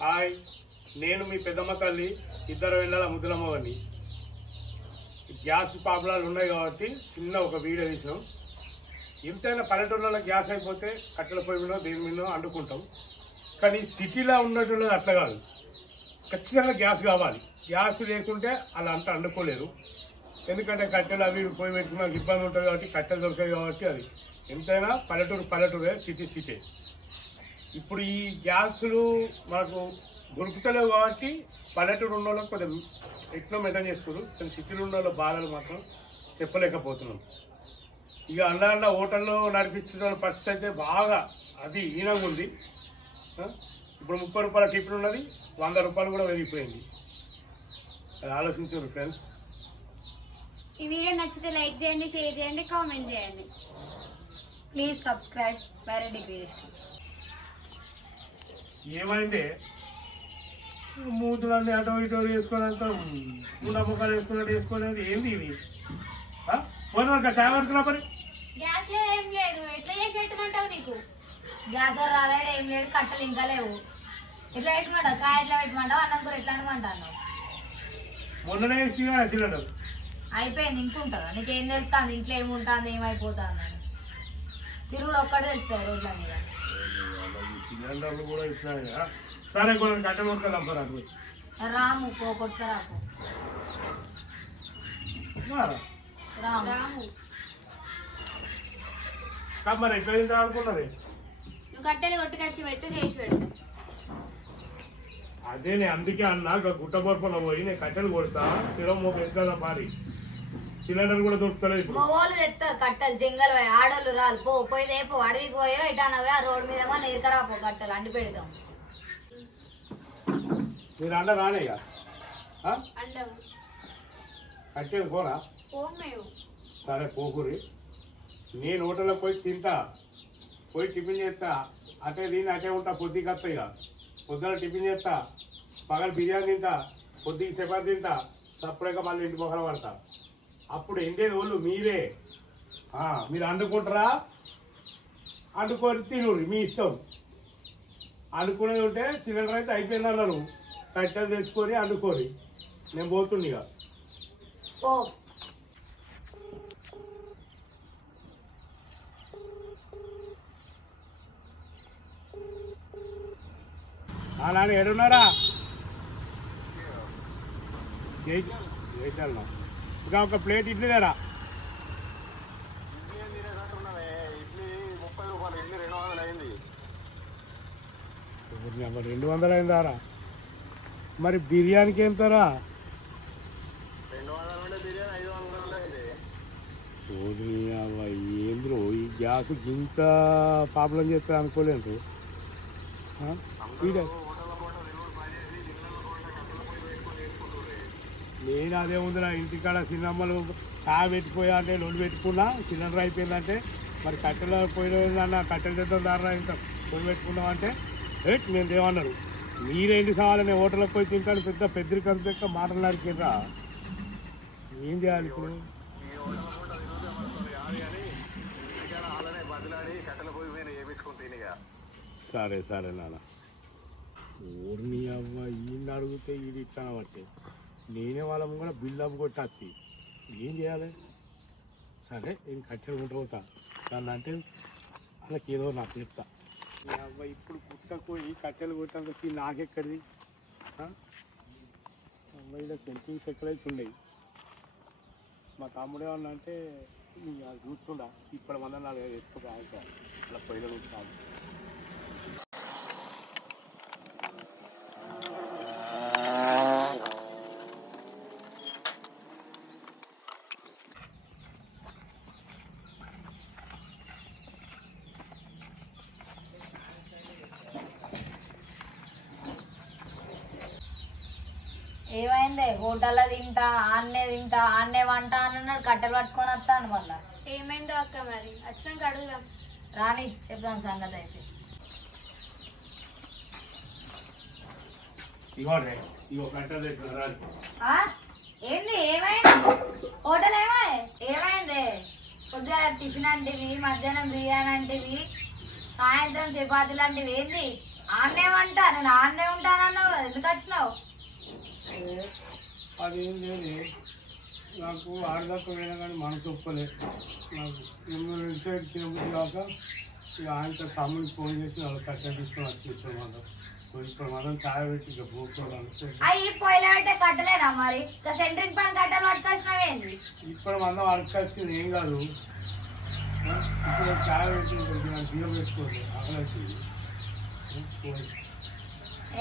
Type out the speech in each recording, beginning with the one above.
Hi, నేను మీ పెద్దమ్మ తల్లి ఇద్దరు వెళ్ళాల ముద్దులమ్మని. గ్యాస్ ప్రాబ్లాలు ఉన్నాయి కాబట్టి చిన్న ఒక వీడియో తీసినాం. ఎంతైనా పల్లెటూళ్ళలో గ్యాస్ అయిపోతే కట్టెల పొయ్యి మీద దేని మీద వండుకుంటాం. కానీ సిటీలో ఉన్నట్టు అట్లా కాదు, ఖచ్చితంగా గ్యాస్ కావాలి. గ్యాస్ లేకుంటే అలా అంతా వండుకోలేరు. ఎందుకంటే కట్టెలు అవి పొయ్యి పెట్టుకున్నాక ఇబ్బంది ఉంటుంది కాబట్టి కట్టెలు దొరకాయి కాబట్టి అది ఎంతైనా పల్లెటూరే, సిటీ. ఇప్పుడు ఈ గ్యాసులు మనకు దొరుకుతలేవు కాబట్టి పల్లెటూరు ఉన్న వాళ్ళకి కొంచెం ఎట్లా మెయింటైన్ చేస్తారు. కానీ సిటీలో ఉన్న వాళ్ళ బాధలు మాత్రం చెప్పలేకపోతున్నాం. ఇక అన్న హోటల్లో నడిపించిన పరిస్థితి అయితే బాగా అది హీనంగా ఉంది. ఇప్పుడు 30 రూపాయల టిఫిన్ ఉన్నది, 100 రూపాయలు కూడా పెరిగిపోయింది. అది ఆలోచించారు ఫ్రెండ్స్. ఈ వీడియో నచ్చితే లైక్ చేయండి, షేర్ చేయండి, కామెంట్ చేయండి. Please subscribe Y Reddy creations. ఏమైంది మూతులన్నీ అటో ఇటో వేసుకున్నంత ముఖాలు వేసుకున్నట్టు వేసుకునేది ఏంది ఇది? పోయిన వరకు చాయ్ పడుతున్నా మరి గ్యాస్ లేదు, ఏం లేదు. ఎట్లా చేసి పెట్టమంటావు? నీకు గ్యాస్ రాలేడు, ఏం లేడు, కట్టలు ఇంకా లేవు. ఎట్లా పెట్టమంటావు? చాయ్ ఎట్లా పెట్టమంటావు? అన్నం కూర ఎట్లా అనమంటాను? మొన్ననే సిలిండర్ అయిపోయింది. ఇంకుంటుందా? నీకేం తెలుస్తుంది ఇంట్లో ఏముంటుంది, ఏమైపోతుంది అని? తిరుగుడు ఒక్కడే తెలుస్తాయి రోడ్ల మీద. సిలిండర్లు కూడా ఇచ్చినాయి. సరే కొన్ని కట్టె మొక్కలు అమ్మారు రాము కొట్టుకురాకు రాము. మరి ఎట్లా అనుకున్నది? నువ్వు కట్టెలు కొట్టుకొచ్చి పెట్టి చేసి పెట్టు. అదే నేను అందుకే అన్నా, గుట్టబొరపన పోయి నేను కట్టెలు కొడతా, సిరం పెద్ద పారి సిలిండర్ కూడా దొరుకుతలేదు. ఇప్పుడు వాళ్ళు తెస్తారు కట్టెలు, జంగల్ ఆడోళ్ళు రాలు పోయి రేపు అడవికి పోయో ఇటానవే ఆ రోడ్డు మీద నీరుకరాపో కట్టెలు అండి పెడతాం. మీరు అండ రానే అండవు కట్టెలు పోరా? మేము సరే పోకురి. నేను హోటల్లో పోయి తింటా, పోయి టిఫిన్ చేస్తా. అటే తిని అటే ఉంటా. పొద్దుకి వస్తా. ఇక పొద్దున టిఫిన్ చేస్తా, పగలు బిర్యానీ తింటా, పొద్దుకి చపాతి తింటా, సప్పుడేగా మళ్ళీ ఇంటి మొక్కలు పడతా. అప్పుడు ఎండేది వాళ్ళు మీరే. మీరు అండుకుంటారా? అండుకొని తినురి, మీ ఇష్టం. అండుకునేది ఉంటే సిలిండర్ అయితే అయిపోయింది అన్నారు, కట్టెలు తెచ్చుకొని అండుకోరి. నేను పోతుంది ఇక. నాన్న ఏడున్నారా? చేసాను. ఇంకా ఒక ప్లేట్ ఇడ్లీ లేరా? ఇడ్లీ 30 రూపాయలు, ఇడ్లీ 200 అయింది. 200 అయిందారా? మరి బిర్యానీకి ఎంతరా? 200 ఉండే బిర్యానీ 500 అయింది. ఏంద్రో ఈ గ్యాస్ ఇంత ప్రాబ్లం చేస్తుంది అనుకోలేదు. నేను అదే ఉంది నా ఇంటికాడ చిన్నమ్మలు చాయ్ పెట్టిపోయా అంటే లొల్లు పెట్టుకున్నా, సిలిండర్ అయిపోయిందంటే మరి కట్టెలు పోయిన కట్టెలు తెద్దాం దారా ఇంత లొల్లు పెట్టుకున్నాం అంటే నేను ఏమన్నారు, మీరేంటి సవాలు నేను హోటల్కి పోయి తింటాను పెద్దరికం లెక్క మాట్లాడికిరా. ఏం చేయాలి ఇప్పుడు? సరే నాన్న. ఊరిని అవ్వ ఈయన అడిగితే ఇది ఇట్లా బట్టి నేనే వాళ్ళ కూడా బిల్డప్ కొట్టేది. ఏం చేయాలి? సరే నేను కట్టెలు కొట్టవుతా దాన్ని అంటే వాళ్ళకి ఏదో నాకు చెప్తా. అవ్వ ఇప్పుడు పుట్టకపోయి కట్టెలు కొట్టాక నాకెక్కడిది? అవ్వ ఇలా సెంటింగ్స్ ఎక్కడైతే ఉన్నాయి. మా తమ్ముడు ఏమన్నా అంటే అది చూస్తుండా ఇప్పుడు మన 4 వేసుకో అలా పొయ్యిలో ఉంటాను. ఏమైంది? హోటల్లో తింటా, ఆన్నే వంట అన్నాడు, కట్టెలు పట్టుకొని వస్తాను. మళ్ళా ఏమైందో అక్క? మరి వచ్చినాక అడుగుదాం. రాని చెప్దాం సంగతి అయితే. ఏంది? ఏమైంది? హోటల్ ఏమైంది? పొద్దున టిఫిన్ అంటివి, మధ్యాహ్నం బిర్యానీ అంటివి, సాయంత్రం చపాతీలు అంటివి. ఏంది? ఆన్నే వంట? నేను ఆన్నే ఉంటానన్నా. అదేం లేదు, నాకు ఆడదాకా పోయినా కానీ మనసు ఒప్పలేదు. నాకు మిమ్మల్ని ఇన్సైడ్ తినబుద్ధి కాక ఇక ఆయనతో తమ్ముడికి ఫోన్ చేసి వాళ్ళు కట్టె తీసుకొని వచ్చి ఇప్పుడు మాత్రం ఛాయ్ పెట్టి ఇక పోతున్నాను. అయ్యి పొయ్యిలో పెట్టే కట్టలేదా మరి సెంట్రింగ్ పని కట్టలు పట్టుకొచ్చినవేంది? ఇప్పుడు మనం అడగాల్సింది ఏం కాదు, ఇప్పుడు ఛాయ్ పెట్టి నాకు బియ్యం పెట్టుకోండి అక్కడ.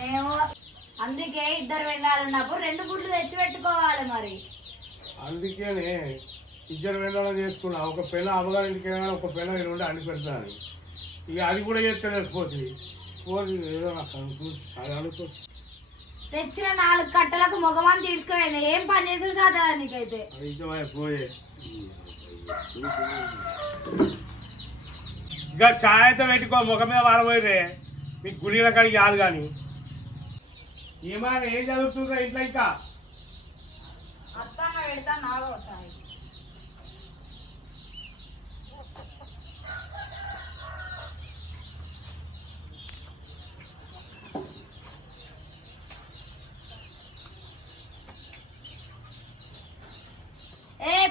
ఏమో అందుకే ఇద్దరు వెళ్ళాలన్నప్పుడు 2 గుడ్లు తెచ్చి పెట్టుకోవాలి మరి. అందుకనే ఇద్దరు వెళ్ళాలని చేసుకున్నా. ఒక పెళ్ళ అమ్మగారింటికి వెళ్ళినా ఒక పెళ్ళ నేను ఉండి అన్ని పెడతాను. ఇక అది కూడా చేస్తే పోతుంది పోదు ఏదో నాకు అది అనుకో. తెచ్చిన 4 కట్టలకు మగవాన్ని తీసుకుపోయింది. ఏం పని చేసిన సాధా నీకైతే నిజమే పోయే. ఇక ఛాయ్ అయితే పెట్టుకో, ముఖం మీద వారబోయిరే మీకు గుడిల కాడికి కాదు. కానీ ఏమైనా ఏం చదువుతుందా ఇంట్లో? ఇంకా అత్తన్న పెడతా నాగో చాయ్.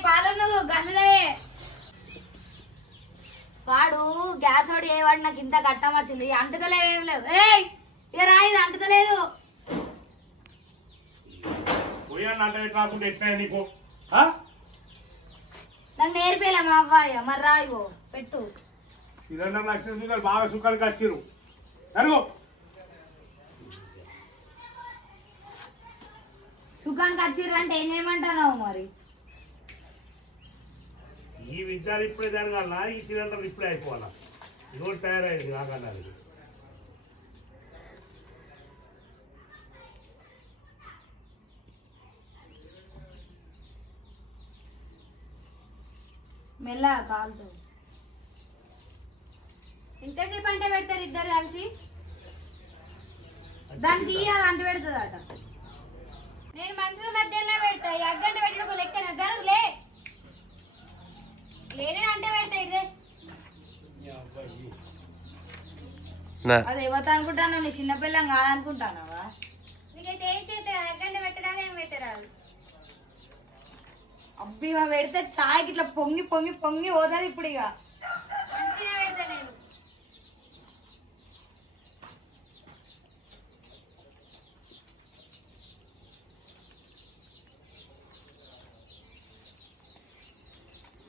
పాలను గందులే వాడు గ్యాస్ వాడు ఏ వాడు నాకు ఇంత కట్టం వచ్చింది. అంటుతలేదు ఏం లేదు. ఇక రాయిది అంటుతలేదు. రాకుండా ఎట్లా నీకు నాకు నేర్పేలే మా అబ్బాయి. మరి రాయిగో పెట్టు. 2 లక్షల రూపాయలు బాగా సుఖానికి వచ్చిర్రు. అరుగు సుఖానికి వచ్చిర్రు అంటే ఏం చేయమంటున్నావు మరి? ఈ విద్యాలు ఇప్పుడే జరగాల, ఈ సిలిండర్లు ఇప్పుడే అయిపోవాలా. రోడ్ తయారైంది కాకన్నాడు. మెల్లగా కాలుతో. ఎంతసేపు అంటే పెడతారు ఇద్దరు కలిసి? దాన్ని తీయాలి అంటు పెడుతుందట. నేను మనుషుల మధ్యలో పెడతా. ఈ అగ్గంట పెట్టడం ఒక లెక్కన జరుగులే లేనే అంటే పెడతా. ఇదే అది ఎవరు అనుకుంటాను? నీ చిన్నపిల్లం కాదనుకుంటానవా? నీకైతే ఏం చేస్తా? అగ్గంట పెట్టరాదు, ఏం పెట్టరాదు. అబ్బి పెడితే చాయ్కి ఇట్లా పొంగి పొంగి పొంగి పోతుంది. ఇప్పుడు ఇక మంచిగా పెడతా నేను.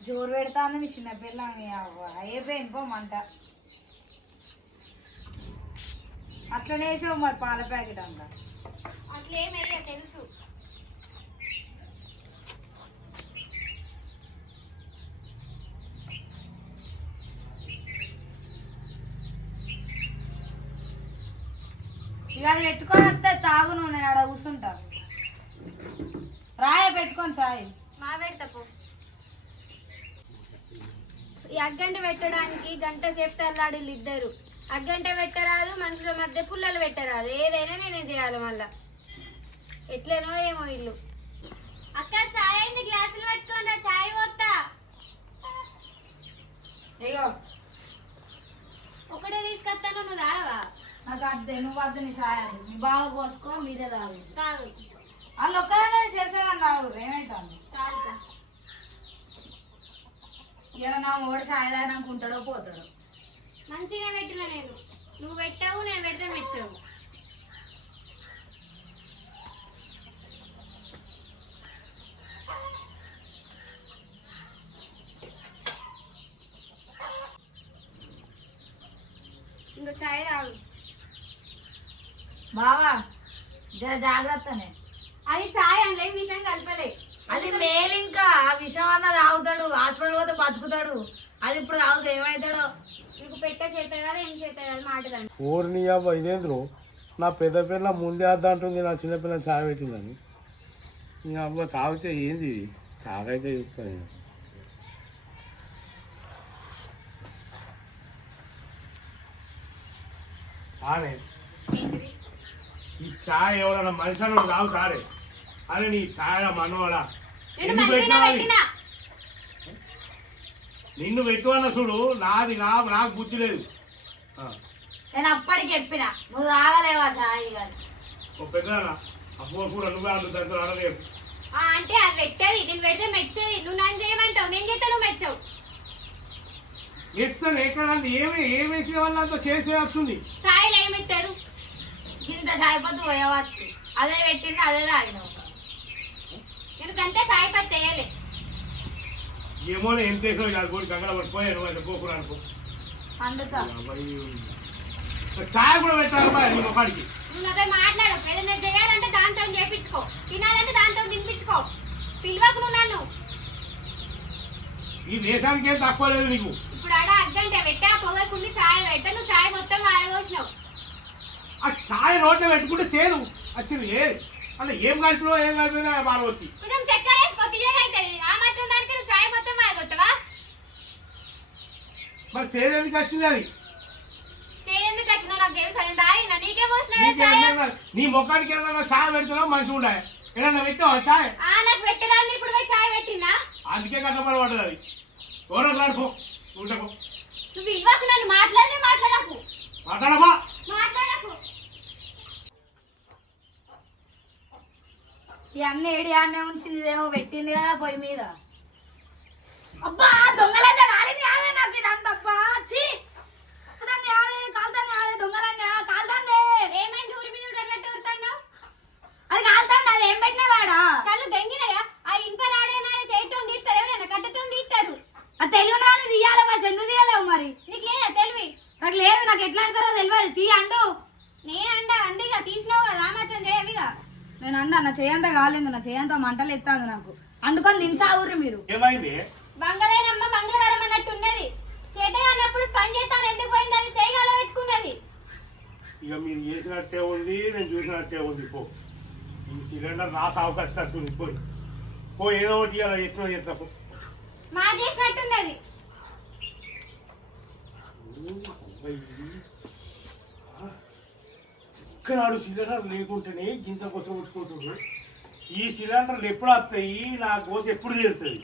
జోరు పెడతాను నీ చిన్నపిల్లం. అయిపోయింది పో మంట. అట్లనే వేసావు మరి పాల ప్యాకెట్ అంతా. అట్లేం వెయ్య తెలుసు. ఇక అది పెట్టుకొని వస్తే తాగు నువ్వు. నేను ఆడ కూర్చుంటా. రాయ పెట్టుకొని చాయ్ మా పెడతా పో. ఈ అగ్గంట పెట్టడానికి గంట సేపు తెల్లాడిల్లు ఇద్దరు. అగ్గంట పెట్టరాదు, మనుషుల మధ్య పుల్లలు పెట్టరాదు. ఏదైనా నేనే చేయాలి. మళ్ళా ఎట్లనో ఏమో ఇల్లు. అక్క చాయ్ అయింది, గ్లాసులు పెట్టుకోండి, చాయ్ పోతా. ఇగో ఒకటే తీసుకొస్తాను, నువ్వు తాగవా? నాకు అద్దే, నువ్వు వద్దు. నీ చాయ్ అది మీ బాగా కోసుకో, మీరే తాగు. తాగు వాళ్ళు ఒక్కదానే చేసేగా తాగు. ఏమైతుంది? తాగుతా. ఇలా నా ఓడి చాయ్ తాగినాకుంటాడో పోతాడు. మంచిగా పెట్టిన నేను. నువ్వు పెట్టావు, నేను పెడితే మెచ్చావు. ఇంకా చాయ్ తాగు. బావా జర జాగ్రత్తనే. అది చాయ్ అనలే, విషయం కలపలే. అది మేలు. ఇంకా ఆ విషయం అన్న తాగుతాడు. హాస్పిటల్ పోతే బతుకుతాడు. అది ఇప్పుడు తాగుతా ఏమవుతాడో. నీకు పెట్ట చేత కదా, ఏం చేత కదా మాటదండి. ఊరిని అబ్బా ఇదేంద్రు, నా పెద్ద పిల్ల ముందే వద్ద అంటుంది, నా చిన్నపిల్ల చాయ్ పెట్టిందని. నీ అబ్బా తాగితే ఏంది? తాగైతే చెప్తాను. ఆనే ఏంటిది? ఈ చాయ్ ఎవరైనా మనుషులు తాగుతారే అని నీ ఛాయ మనవాడా? నేను మంచిగా పెట్టినా. నిన్ను పెట్టువన్న చూడు, నాది నాకు బుద్ధి లేదు. నేను అప్పటికి చెప్పిన నువ్వు తాగలేవా చాయ్. ఓ పెద్దనా అప్పుడు కూడా నువ్వే అంటు దగ్గర అనలేవు. అంటే అది పెట్టేది నేను పెడితే మెచ్చేది నువ్వు నన్ను చేయమంటావు నేను చేస్తే నువ్వు మెచ్చావు. ఇస్తాను ఎక్కడ ఏమేసే వల్ల అంత చేసే వస్తుంది. ఛాయలు ఏమిస్తారు ఇంత సాయిపోతూ పోయవచ్చు అదే పెట్టింది అదే తాగినావు. నేను గంటే ఛాయ్ పత్తి వేయలే. ఏమో ఎంత వేసావు కాదు కూడా గంగల పడిపోయాను అయితే పోకురా అనుకో. అందుక ఛాయ్ కూడా పెట్టాలి మరి నీ ముఖానికి. నువ్వు నాతో మాట్లాడు ఏదైనా చేయాలంటే దాంతో చేయించుకో తినాలంటే దాంతో తినిపించుకో పిలువకు నువ్వు నన్ను. ఈ దేశానికి ఏం తక్కువ లేదు నీకు. ఇప్పుడు ఆడ అగ్గంటే పెట్టా పొగకుండి ఛాయ్ పెట్టా నువ్వు ఛాయ్ మొత్తం ఆరబోసినావు. ఆ ఛాయ్ నోట్లో పెట్టుకుంటే సేదు వచ్చింది అంటే ఏం కలిపినా మారవచ్చు. కొంచెం చక్కెర వేసుకో తీయగా అవుతుంది. ఆ మాత్రం దానికి నువ్వు ఛాయ్ మొత్తం ఆరగొట్టవా? మరి సేదు ఎందుకు వచ్చింది అది? చేయందుకు వచ్చినా నాకు తెలుసు నేను తాగినా నీకే పోసిన నీ ముఖానికి ఏదైనా ఛాయ్ పెడుతున్నావు మంచిగా ఉండే ఏదన్నా పెట్టావా ఛాయ్? నాకు పెట్టరాదు ఇప్పుడు పోయి ఛాయ్ పెట్టినా అందుకే కట్టబడి పడ్డది అది. ఎవరో రాడుకో ఉండకు నువ్వు ఇవ్వకు నన్ను మాట్లాడకు మాట్లాడమా. మాట్లాడకు. ఈ అన్న ఏడి అన్నే ఉంచింది ఇదేమో పెట్టింది కదా పొయ్యి మీద. అబ్బా దొంగలంతా కాలింది కాదే నాకు ఇదంతబ్బా చీ దాన్ని కాదే కాలుతాంది కాదే దొంగలంగా కాలుతాంది. ఏమైంది ఊరి మీద అన్నట్టు ఊరుతాన్నావు? అది కాలుతాంది అది ఏం పెట్టినవాడా కళ్ళు దెంగినాయా? ఆ ఇనుప రాడేనా చేతితో తీస్తారు ఎవరైనా గడ్డతో తీస్తారు. అది తెలివి రాని తీయాలి బస్ ఎందుకు తీయలేవు మరి? నీకు లేదా తెలివి? నాకు లేదు నాకు ఎట్లా అంటారో తెలియదు తీ అండు. నేను అండిగా తీసినావు కదా ఆ మాత్రం చేయవిగా. నేను అండ నా చేయంతా కాలేదు నా చేయంతా మంటలు ఎత్తాను నాకు అందుకని దించా ఊర్రి మీరు. ఏమైంది? బంగళేనమ్మ మంగళవారం అన్నట్టు ఉన్నది. చేట అన్నప్పుడు పని చేస్తాను ఎందుకు పోయింది అది చేయగాల పెట్టుకున్నది. ఇక మీరు చేసినట్టే ఉంది నేను చూసినట్టే ఉంది. పో ఈ సిలిండర్ నా అవకాశం పోయి పో ఏదో ఒకటి ఎట్లా చేస్తా పో. మా చేసినట్టున్నది. ఒక్కనాడు సిలిండర్ లేకుంటేనే గింత కోసం ఉంచుకుంటున్నాడు. ఈ సిలిండర్లు ఎప్పుడు వస్తాయి నా కోసం ఎప్పుడు చేస్తుంది?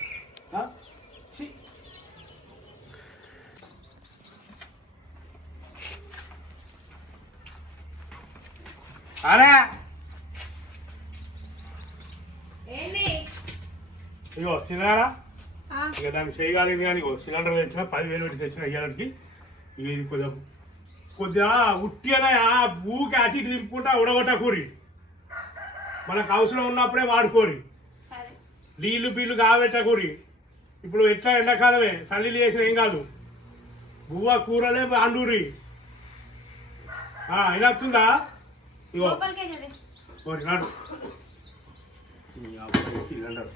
అరే ఏంది ఇగో సిలిండరా ఇక దాన్ని చేయగలిగింది కానీ సిలిండర్ తెచ్చిన 10,000 పెట్టి తెచ్చిన ఇయ్యాలకి ఇది కొద్దిగా ఉట్టిగానే ఊకి అటు ఇటు దింపుకుంటా ఉడగొట్టకూరి మనకు అవసరం ఉన్నప్పుడే వాడుకోరి. నీళ్ళు బిల్లు కాబెట్టకూరి. ఇప్పుడు ఎట్లా ఎండాకాలమే చల్లీలు చేసిన ఏం కాదు బువ్వ కూరలే అండూరి ఇలా వస్తుందా? ఇగో నాడు సిలిండర్